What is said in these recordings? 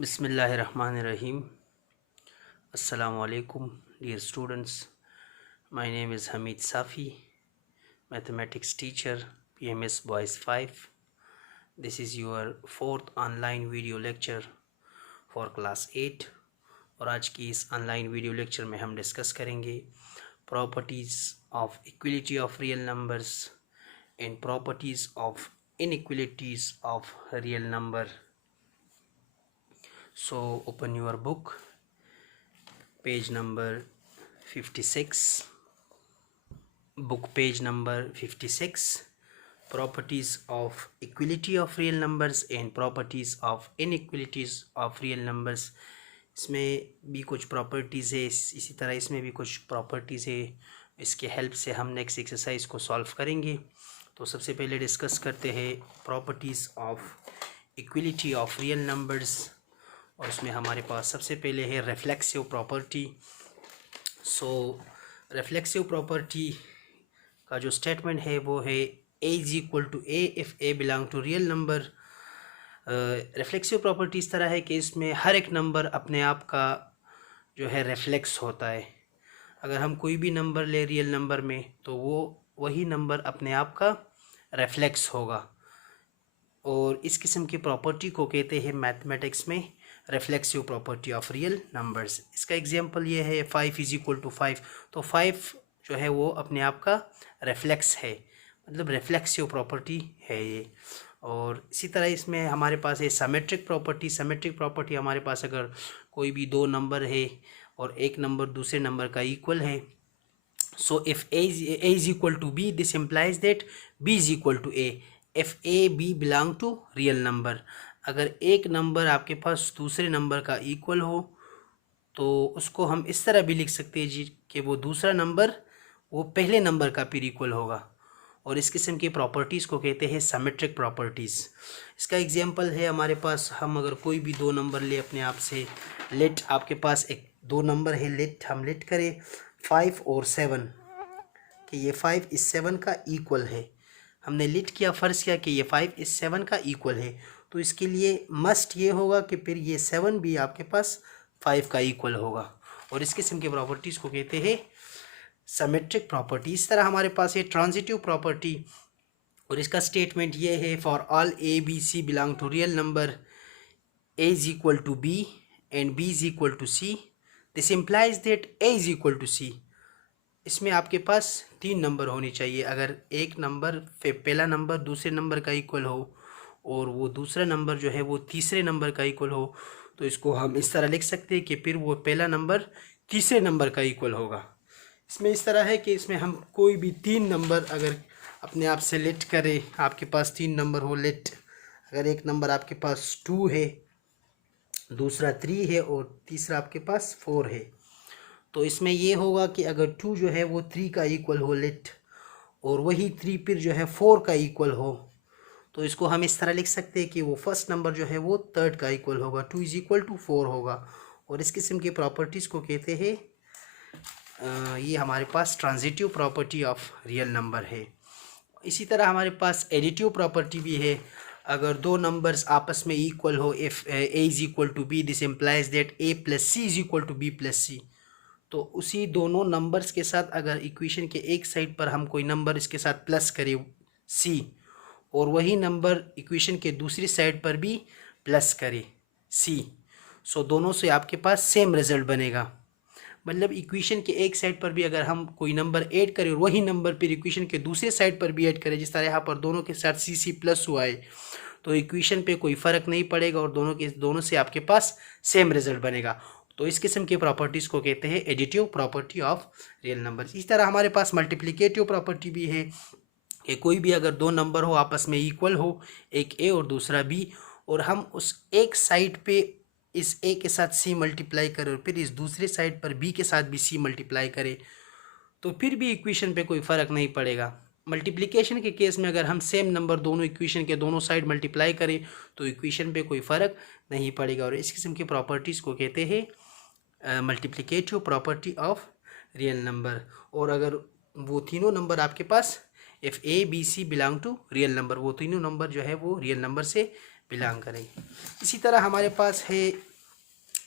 Bismillahirrahmanirrahim. Assalamu alaikum, dear students. My name is Hamid Safi, mathematics teacher, PMS Boys 5. This is your fourth online video lecture for class 8. और आज की इस online video lecture में हम discuss करेंगे properties of equality of real numbers and properties of inequalities of real number. So open your book, page number 56, book page number 56, properties of equality of real numbers and properties of inequalities of real numbers. इसमें भी कुछ properties है, इसी तरह इसमें भी कुछ properties है. इसके हेल्प से हम नेक्स्ट एक्सरसाइज को सॉल्व करेंगे. तो सबसे पहले डिस्कस करते हैं properties of equality of real numbers. और उसमें हमारे पास सबसे पहले है reflexive property. So reflexive property का जो स्टेटमेंट है वो है a is equal to a if a belong to real number. Reflexive property इस तरह है कि इसमें हर एक नंबर अपने आप का जो है रिफ्लेक्स होता है. अगर हम कोई भी नंबर ले रियल नंबर में तो वो वही नंबर अपने आप का रिफ्लेक्स होगा. और इस किस्म की प्रॉपर्टी को कहते हैं मैथमेटिक्स में reflexive property of real numbers. इसका एग्जांपल ये है 5 इज इक्वल टू 5. तो 5 जो है वो अपने आप का रिफ्लेक्स है, मतलब रिफ्लेक्सिव प्रॉपर्टी है ये. और इसी तरह इसमें हमारे पास है सिमेट्रिक प्रॉपर्टी. सिमेट्रिक प्रॉपर्टी हमारे पास अगर कोई भी दो नंबर है और एक नंबर दूसरे नंबर का इक्वल है, so if a is equal to b, this implies that b is equal to a. if a b belong to real number. अगर एक नंबर आपके पास दूसरे नंबर का इक्वल हो तो उसको हम इस तरह भी लिख सकते हैं जी कि वो दूसरा नंबर वो पहले नंबर का फिर इक्वल होगा. और इस किस्म की प्रॉपर्टीज़ को कहते हैं सिमेट्रिक प्रॉपर्टीज़. इसका एग्जांपल है हमारे पास, हम अगर कोई भी दो नंबर ले अपने आप से, लेट आपके पास एक दो नंबर है, लेट हम लेट करें 5 और 7 कि ये 5 इस 7 का इक्वल है. हमने लेट किया, फ़र्ज़ किया कि ये 5 इस 7 का इक्वल है. तो इसके लिए मस्ट ये होगा कि फिर ये 7 भी आपके पास 5 का इक्वल होगा. और इस किस्म की प्रॉपर्टीज़ को कहते हैं सिमेट्रिक प्रॉपर्टी. इस तरह हमारे पास है ट्रांजिटिव प्रॉपर्टी. और इसका स्टेटमेंट ये है for all a b c belong to real number a is equal to b and b is equal to c. This implies that a is equal to c. इसमें आपके पास तीन number होनी चाहिए. अगर एक नंबर पहला नंबर दूसरे number का इक्वल हो और वो दूसरा नंबर जो है वो तीसरे नंबर का इक्वल हो, तो इसको हम इस तरह लिख सकते हैं कि फिर वो पहला नंबर तीसरे नंबर का इक्वल होगा. इसमें इस तरह है कि इसमें हम कोई भी तीन नंबर अगर अपने आप से लेट करें, आपके पास तीन नंबर हो लेट, अगर एक नंबर आपके पास 2 है, दूसरा 3 है और तीसरा आपके पास 4 है, तो इसमें ये होगा कि अगर 2 जो है वो 3 का इक्वल हो लेट, और वही 3 फिर जो है 4 का इक्वल हो, तो इसको हम इस तरह लिख सकते हैं कि वो फर्स्ट नंबर जो है वो थर्ड का इक्वल होगा. 2 इज इक्वल टू 4 होगा. और इस किस्म की प्रॉपर्टीज़ को कहते हैं ये हमारे पास transitive property of real number है. इसी तरह हमारे पास एडिटिव प्रॉपर्टी भी है. अगर दो नंबर्स आपस में इक्वल हो, if a is equal to b, this implies that a plus c is equal to b plus c. तो उसी दोनों नंबर्स के साथ अगर इक्वेशन के एक साइड पर हम कोई नंबर इसके साथ प्लस करें c, और वही नंबर इक्वेशन के दूसरी साइड पर भी प्लस करें c, सो दोनों से आपके पास सेम रिजल्ट बनेगा. मतलब इक्वेशन के एक साइड पर भी अगर हम कोई नंबर ऐड करें और वही नंबर फिर इक्वेशन के दूसरे साइड पर भी ऐड करें, जिस तरह यहाँ पर दोनों के साथ c प्लस हुआ है, तो इक्वेशन पे कोई फ़र्क नहीं पड़ेगा और दोनों से आपके पास सेम रिजल्ट बनेगा. तो इस किस्म की प्रॉपर्टीज़ को कहते हैं additive property of real number. इस तरह हमारे पास मल्टीप्लिकेटिव प्रॉपर्टी भी है कि कोई भी अगर दो नंबर हो आपस में इक्वल हो, एक a और दूसरा b, और हम उस एक साइड पे इस a के साथ c मल्टीप्लाई करें और फिर इस दूसरे साइड पर b के साथ भी c मल्टीप्लाई करें, तो फिर भी इक्वेशन पे कोई फ़र्क नहीं पड़ेगा. मल्टीप्लिकेशन के केस में अगर हम सेम नंबर दोनों इक्वेशन के दोनों साइड मल्टीप्लाई करें तो इक्वेशन पे कोई फ़र्क नहीं पड़ेगा. और इस किस्म की प्रॉपर्टीज़ को कहते हैं multiplicative property of real number. और अगर वो तीनों नंबर आपके पास if a b c belong to real number, वो तीनों नंबर जो है वो रियल नंबर से बिलोंग करें. इसी तरह हमारे पास है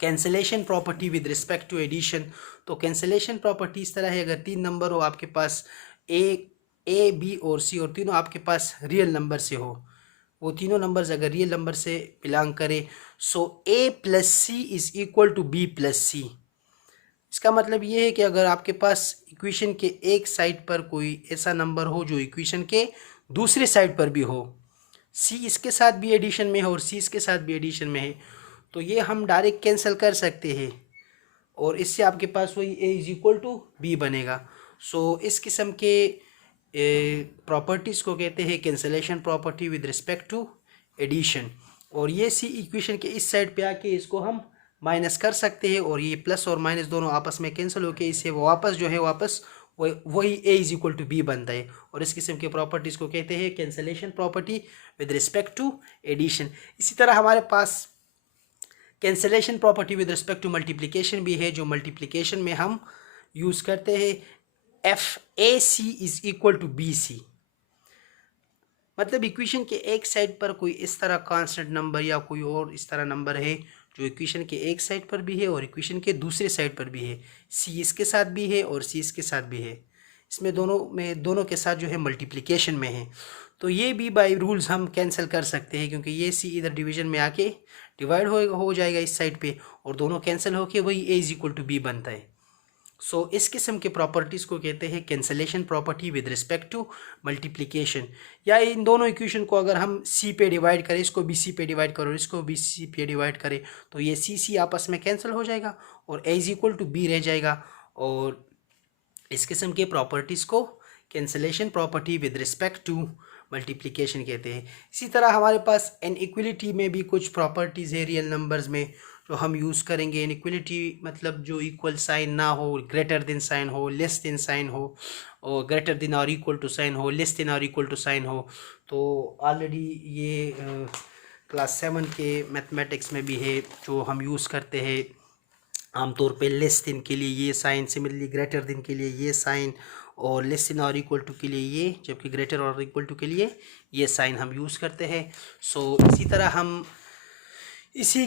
cancellation property with respect to addition. तो कैंसलेशन प्रॉपर्टी इस तरह है, अगर तीन नंबर हो आपके पास ए बी और सी, और तीनों आपके पास रियल नंबर से हो, वो तीनों नंबर्स अगर रियल नंबर से बिलोंग करें, so a plus c is equal to b plus c. इसका मतलब ये है कि अगर आपके पास इक्वेशन के एक साइड पर कोई ऐसा नंबर हो जो इक्वेशन के दूसरे साइड पर भी हो, सी इसके साथ भी एडिशन में है और सी इसके साथ भी एडिशन में है, तो ये हम डायरेक्ट कैंसिल कर सकते हैं और इससे आपके पास वही A is equal to B बनेगा। सो इस किस्म के प्रॉपर्टीज़ को कहते हैं cancellation property with respect to addition. और ये सी इक्वेशन के इस साइड पे आके इसको हम माइनस कर सकते हैं और ये प्लस और माइनस दोनों आपस में कैंसिल होके इससे वापस जो है वापस वही A is equal to B बनता है। और इस किस्म के प्रॉपर्टीज़ को कहते हैं cancellation property with respect to addition. इसी तरह हमारे पास cancellation property with respect to multiplication भी है, जो मल्टीप्लिकेशन में हम यूज़ करते हैं if a c is equal to b c. मतलब इक्वेशन के एक साइड पर कोई इस तरह कांस्टेंट नंबर या कोई और इस तरह नंबर है जो इक्वेशन के एक साइड पर भी है और इक्वेशन के दूसरे साइड पर भी है, सी इसके साथ भी है और सी इसके साथ भी है, इसमें दोनों के साथ जो है मल्टीप्लिकेशन में है, तो ये भी बाय रूल्स हम कैंसिल कर सकते हैं क्योंकि ये सी इधर डिवीजन में आके डिवाइड हो जाएगा इस साइड पे और दोनों कैंसिल होके वही A is equal to B बनता है। सो इस किस्म के प्रॉपर्टीज़ को कहते हैं cancellation property with respect to multiplication. या इन दोनों इक्वेशन को अगर हम सी पे डिवाइड करें, इसको बी सी पे डिवाइड करो, इसको बी सी पे डिवाइड करें, तो ये सी आपस में कैंसिल हो जाएगा और A is equal to B रह जाएगा। और इस किस्म के प्रॉपर्टीज़ को cancellation property with respect to multiplication कहते हैं। इसी तरह हमारे पास इनइक्वलिटी में भी कुछ प्रॉपर्टीज़ है रियल नंबर्स में जो हम यूज़ करेंगे। इनइक्वलिटी मतलब जो इक्वल साइन ना हो, ग्रेटर देन साइन हो, लेस देन साइन हो, और ग्रेटर देन और इक्वल टू साइन हो, लेस देन और इक्वल टू साइन हो। तो ऑलरेडी ये क्लास 7 के मैथमेटिक्स में भी है जो हम यूज़ करते हैं आमतौर पे। लेस देन के लिए ये साइन, सिमिलरली ग्रेटर देन के लिए ये साइन, और लेस देन और इक्वल टू के लिए ये, जबकि ग्रेटर और इक्वल टू के लिए ये साइन हम यूज़ करते हैं। सो इसी तरह हम इसी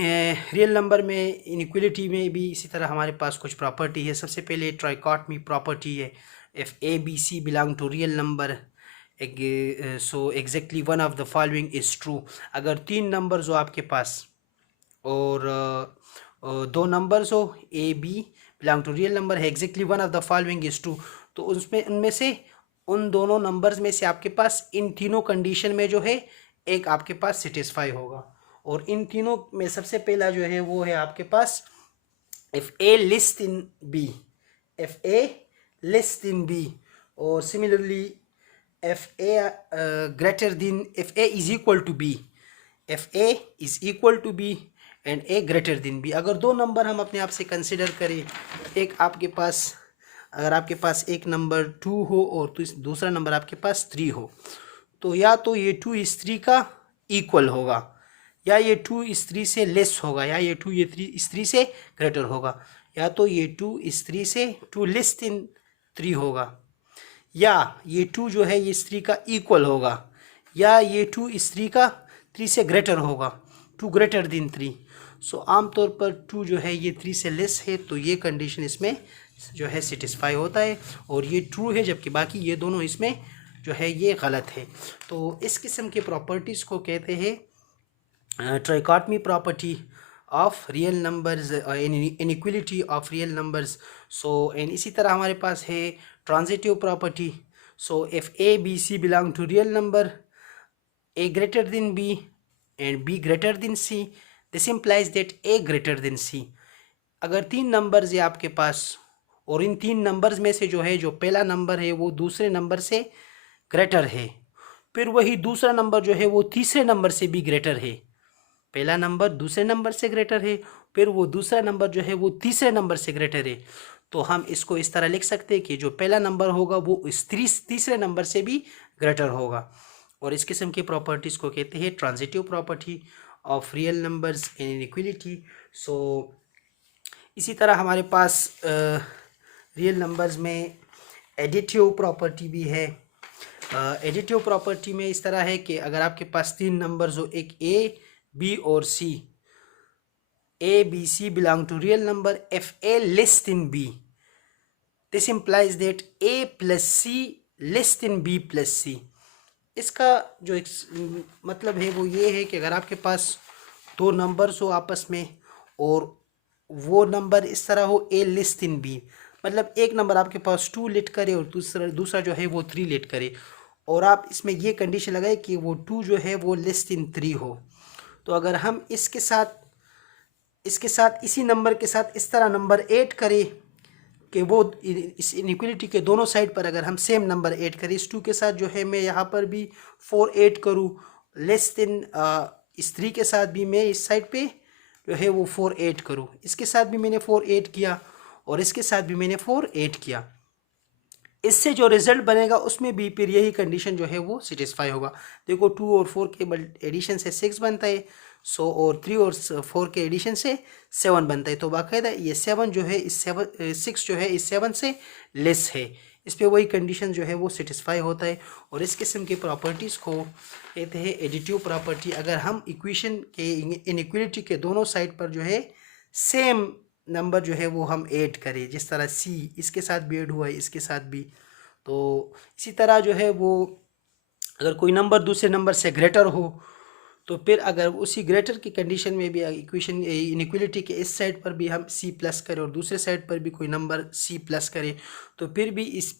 रियल नंबर में इनइक्वलिटी में भी इसी तरह हमारे पास कुछ प्रॉपर्टी है। सबसे पहले ट्राइकॉटमी प्रॉपर्टी है, if A B C belong to real number so exactly one of the following is true. अगर तीन नंबर्स हो आपके पास और दो नंबर्स हो a b belong to real number है, exactly one of the following is true, तो उनमें से उन दोनों नंबर्स में से आपके पास इन तीनों कंडीशन में जो है एक आपके पास सेटिस्फाई होगा। और इन तीनों में सबसे पहला जो है वो है आपके पास if a less than b, if a less than b, और similarly if a greater than, if a is equal to b, if a is equal to b and a greater than b. अगर दो number हम अपने आप से consider करें, एक आपके पास, अगर आपके पास एक नंबर 2 हो और दूसरा नंबर आपके पास 3 हो, तो या तो ये 2 इस 3 का इक्वल होगा, या ये 2 इस 3 से लेस होगा, या ये 2 इस 3 से ग्रेटर होगा, या तो ये 2 इस 3 से 2 लेस देन 3 होगा, या ये 2 जो है ये इस 3 का इक्वल होगा, या ये 2 इस 3 का 3 से ग्रेटर होगा, 2 ग्रेटर देन 3। सो आमतौर पर 2 जो है ये 3 से लेस है, तो ये कंडीशन इसमें जो है सेटिस्फाई होता है और ये ट्रू है, जबकि बाकी ये दोनों इसमें जो है ये गलत है। तो इस किस्म के प्रॉपर्टीज़ को कहते हैं trichotomy property of real numbers, inequality of real numbers. So and इसी तरह हमारे पास है transitive property. So if A B C belong to real number, a greater than b and b greater than c, this implies that a greater than c. अगर तीन numbers है आपके पास और इन तीन नंबर्स में से जो है जो पहला नंबर है वो दूसरे नंबर से ग्रेटर है, फिर वही दूसरा नंबर जो है वो तीसरे नंबर से भी ग्रेटर है, पहला नंबर दूसरे नंबर से ग्रेटर है, फिर वो दूसरा नंबर जो है वो तीसरे नंबर से ग्रेटर है, तो हम इसको इस तरह लिख सकते हैं कि जो पहला नंबर होगा वो इस तीसरे नंबर से भी ग्रेटर होगा। और इस किस्म की प्रॉपर्टीज़ को कहते हैं transitive property of real numbers in inequality. So इसी तरह हमारे पास रियल नंबर्स में एडिटिव प्रॉपर्टी भी है। एडिटिव प्रॉपर्टी में इस तरह है कि अगर आपके पास तीन नंबर्स हो, एक ए बी और सी, A, B, C belong to real number if A less than B. This implies that A plus C less than B plus C. इसका जो मतलब है वो ये है कि अगर आपके पास दो नंबर्स हो आपस में और वो नंबर इस तरह हो A लेस देन B, मतलब एक नंबर आपके पास 2 लेट करे और दूसरा जो है वो 3 लेट करे, और आप इसमें ये कंडीशन लगाए कि वो 2 जो है वो लेस देन 3 हो। तो अगर हम इसके साथ इसी नंबर के साथ इस तरह नंबर ऐड करें कि वो इस इनइक्वलिटी के दोनों साइड पर अगर हम सेम नंबर ऐड करें, इस 2 के साथ जो है मैं यहाँ पर भी 4 ऐड करूँ, लेस देन इस 3 के साथ भी मैं इस साइड पे जो है वो 4 ऐड करूँ, इसके साथ भी मैंने 4 ऐड किया और इसके साथ भी मैंने 4 ऐड किया। इससे जो रिजल्ट बनेगा उसमें भी फिर यही कंडीशन जो है वो सेटिस्फाई होगा। देखो 2 और 4 के एडिशन से 6 बनता है, 100 और 3 और 4 के एडिशन से 7 बनता है। तो बाकायदा ये 7 जो है इस 6 जो है इस 7 से लेस है, इस पर वही कंडीशन जो है वो सेटिस्फाई होता है। और इस किस्म की प्रॉपर्टीज़ को कहते हैं एडिटिव प्रॉपर्टी। अगर हम इक्वेशन के इनइक्वलिटी के दोनों साइड पर जो है सेम नंबर जो है वो हम ऐड करें, जिस तरह C इसके साथ भी ऐड हुआ है इसके साथ भी, तो इसी तरह जो है वो अगर कोई नंबर दूसरे नंबर से ग्रेटर हो तो फिर अगर उसी ग्रेटर की कंडीशन में भी इक्वेशन इनइक्वलिटी के इस साइड पर भी हम C प्लस करें और दूसरे साइड पर भी कोई नंबर C प्लस करें तो फिर भी इस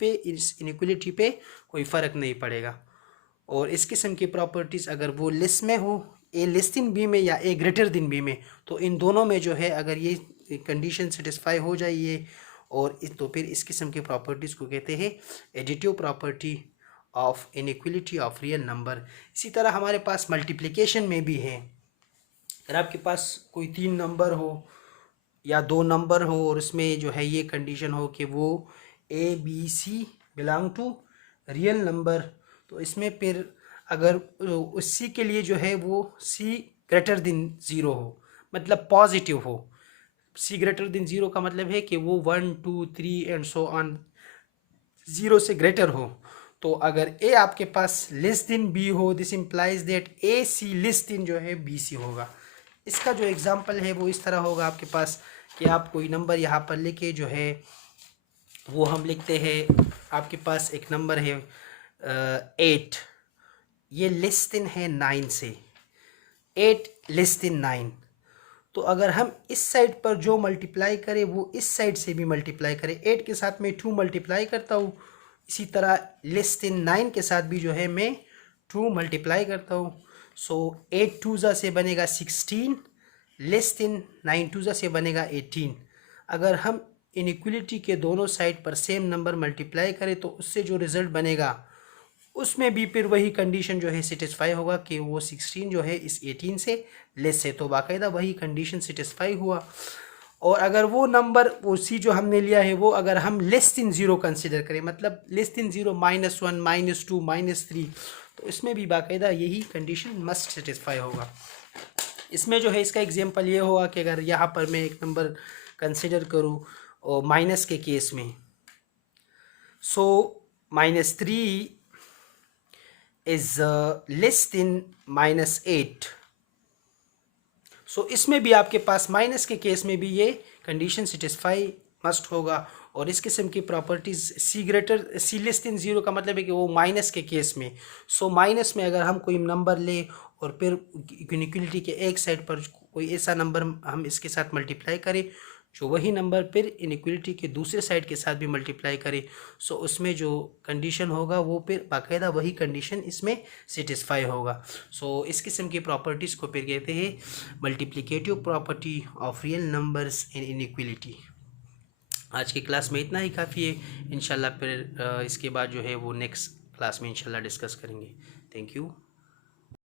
इनइक्वलिटी पे कोई फ़र्क नहीं पड़ेगा। और इस किस्म की प्रॉपर्टीज़ अगर वो लेस में हो, A लेस दिन B में या A ग्रेटर दिन B में, तो इन दोनों में जो है अगर ये कंडीशन सेटिस्फाई हो जाइए और तो फिर इस किस्म की प्रॉपर्टीज़ को कहते हैं additive property of inequality of real number. इसी तरह हमारे पास मल्टीप्लिकेशन में भी है। अगर आपके पास कोई 3 नंबर हो या 2 नंबर हो और उसमें जो है ये कंडीशन हो कि वो A B C belong to real number, तो इसमें फिर अगर उस C के लिए जो है वो C ग्रेटर देन 0 हो, मतलब पॉजिटिव हो। C ग्रेटर देन 0 का मतलब है कि वो 1 2 3 एंड सो ऑन 0 से ग्रेटर हो। तो अगर A आपके पास लेस देन B हो, this implies that AC less than जो है BC होगा। इसका जो एग्जांपल है वो इस तरह होगा आपके पास कि आप कोई नंबर यहाँ पर लिखे जो है वो हम लिखते हैं, आपके पास एक नंबर है 8, ये लेस देन है 9 से, 8 लेस देन 9। तो अगर हम इस साइड पर जो मल्टीप्लाई करें वो इस साइड से भी मल्टीप्लाई करें, 8 के साथ मैं 2 मल्टीप्लाई करता हूँ, इसी तरह लेस देन 9 के साथ भी जो है मैं 2 मल्टीप्लाई करता हूँ। सो 8 2 से बनेगा 16, लेस देन 9 2 से बनेगा 18। अगर हम इनइक्वलिटी के दोनों साइड पर सेम नंबर मल्टीप्लाई करें तो उससे जो रिज़ल्ट बनेगा उसमें भी फिर वही कंडीशन जो है सेटिस्फाई होगा कि वो 16 जो है इस 18 से लेस है, तो बाकायदा वही कंडीशन सेटिस्फाई हुआ। और अगर वो नंबर वो C जो हमने लिया है वो अगर हम लेस देन 0 कंसिडर करें, मतलब लेस देन 0 -1 -2 -3, तो इसमें भी बाकायदा यही कंडीशन मस्ट सेटिस्फाई होगा। इसमें जो है इसका एग्जांपल ये होगा कि अगर यहाँ पर मैं एक नंबर कंसिडर करूँ और माइनस के केस में, सो -3 इज लेस देन -8, सो इसमें भी आपके पास माइनस के केस में भी ये कंडीशन सेटिस्फाई मस्ट होगा। और इस किस्म की प्रॉपर्टीज़ C लेस देन 0 का मतलब है कि वो माइनस के केस में, सो माइनस में अगर हम कोई नंबर ले और फिर इक्वलिटी के एक साइड पर कोई ऐसा नंबर हम इसके साथ मल्टीप्लाई करें जो वही नंबर फिर इनइक्वलिटी के दूसरे साइड के साथ भी मल्टीप्लाई करे, सो उसमें जो कंडीशन होगा वो फिर बाकायदा वही कंडीशन इसमें सेटिस्फाई होगा। सो इस किस्म की प्रॉपर्टीज़ को फिर कहते हैं multiplicative property of real numbers in inequality. आज की क्लास में इतना ही काफ़ी है, इंशाल्लाह फिर इसके बाद जो है वो नेक्स्ट क्लास में इंशाल्लाह डिस्कस करेंगे। Thank you.